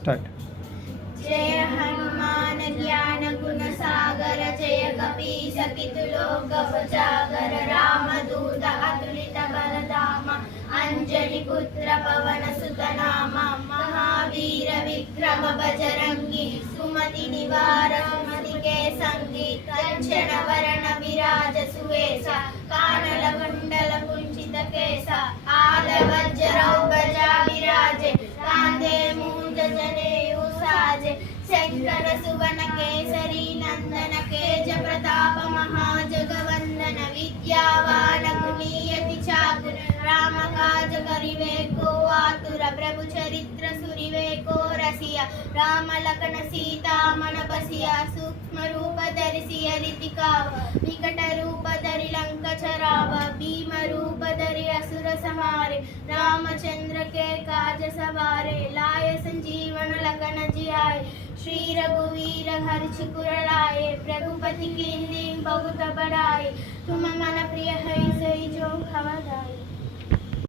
Start. जय हनुमान ज्ञान गुण सागर जय कपीस सकितु लोक उजागर रामदूत अतुलित बलधाम अंजनी पुत्र पवन सुत नाम महावीर विक्रम बजरंगी सुमति निवार सुमति के संगी कंचन वरण विराज सुवेश कानन कुंडल कुंचित केश आलवज्रौबजा विराजे कांधे मूंज जनेऊ साजे शंकर सुवन केसरी नंदन केज प्रताप महाजगवंदन विद्यावान गुणीयति चातुर राम काज करिवे को आतुर प्रभु चरित्र सुरिवे को रसिया राम लखन सीता मन बसिया सूक्ष्म रूप धरिसिय रीतिकाव विकट रूप धरि लंक चराव भीम रूप धरि असुर संहारे रामचंद्र के काज सवारे लाय संजीवन लखन जियाए श्री रघुवीर हर्ष पुर लाए रघुपति कीन्ही बहुत बड़ाई तुम मन प्रिय है सही जो खबरदाई।